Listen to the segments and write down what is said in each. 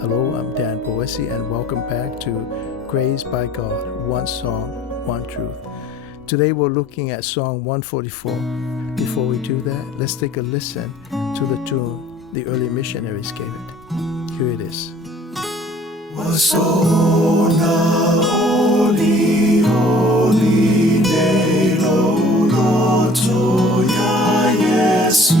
Hello, I'm Dan Pouesi, and welcome back to Grace by God, One Song, One Truth. Today we're looking at Song 144. Before we do that, let's take a listen to the tune the early missionaries gave it. Here it is. Wasona oli oli nelo loto ya Yesu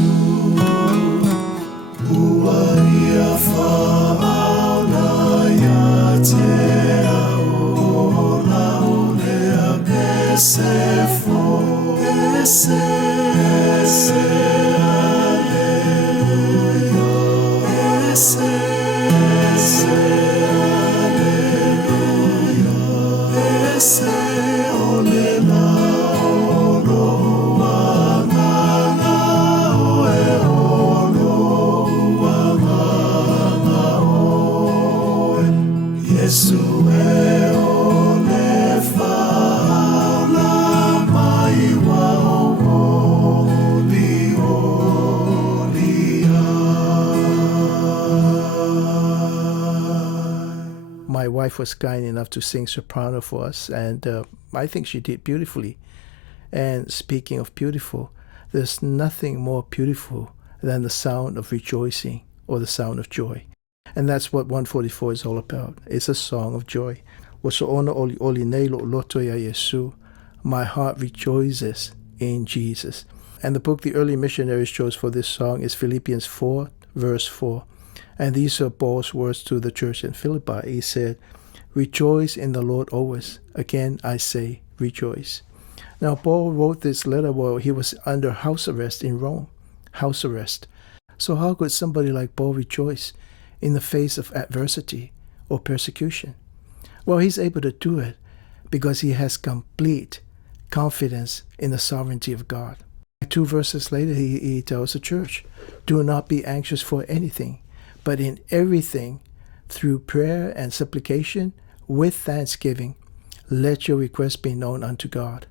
Uwaria fauna ya te aola olea pesefo ese aleluya ese olela olo wanganga oe olo wanganga oe Yesu e ole faula mai wa oli olia. My wife was kind enough to sing soprano for us, and I think she did beautifully. And speaking of beautiful, there's nothing more beautiful than the sound of rejoicing or the sound of joy. And that's what 144 is all about. It's a song of joy. Wasoona oli oli nelo loto ya Yesu. My heart rejoices in Jesus. And the book the early missionaries chose for this song is Philippians 4, verse 4. And these are Paul's words to the church in Philippi. He said, "Rejoice in the Lord always. Again, I say, rejoice." Now, Paul wrote this letter while he was under house arrest in Rome. House arrest. So how could somebody like Paul rejoice in the face of adversity or persecution? Well, he's able to do it because he has complete confidence in the sovereignty of God. 2 verses later, he tells the church, "Do not be anxious for anything, but in everything, through prayer and supplication, with thanksgiving, let your requests be known unto God."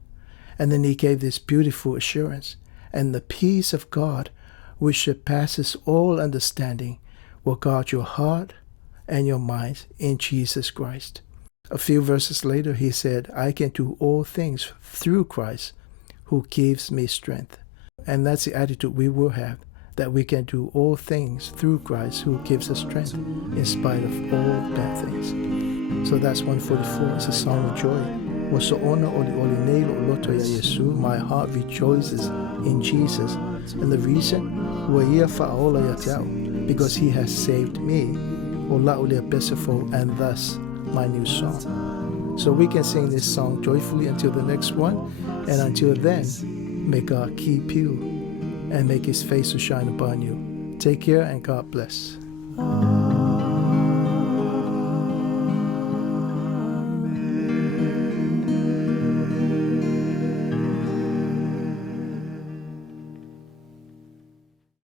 And then he gave this beautiful assurance, "And the peace of God, which surpasses all understanding, will guard your heart and your minds in Jesus Christ." A few verses later, he said, "I can do all things through Christ, who gives me strength." And that's the attitude we will have, that we can do all things through Christ who gives us strength in spite of all bad things. So that's 144. It's a song of joy. Wasoona oli oli nelo loto ya Yesu. My heart rejoices in Jesus. And the reason? Waia fa'aola ya tau. Because he has saved me. Ola olea pesefo, and thus my new song. So we can sing this song joyfully until the next one. And until then, may God keep you and make his face to shine upon you. Take care and God bless.